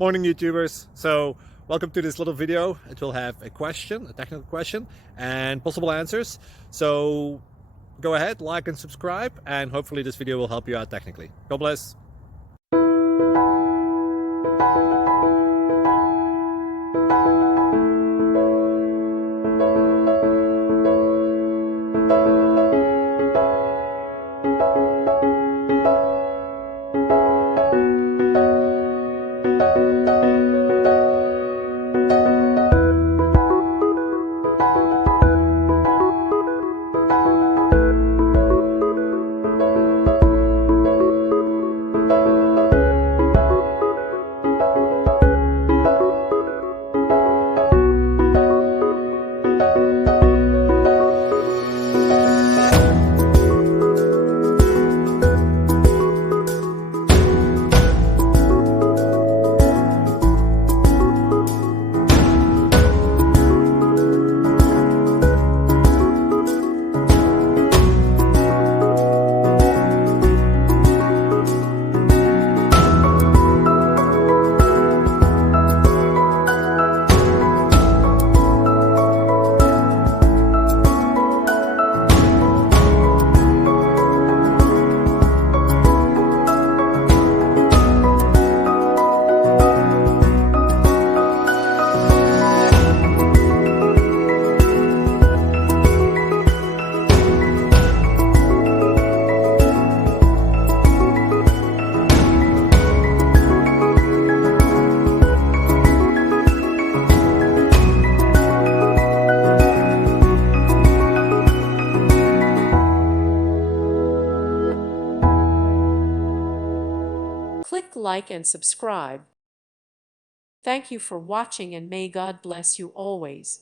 Morning YouTubers. So welcome to this little video. It will have a question, a technical question, and possible answers. So go ahead, like and subscribe, and hopefully this video will help you out technically. God bless. Click like and subscribe. Thank you for watching and may God bless you always.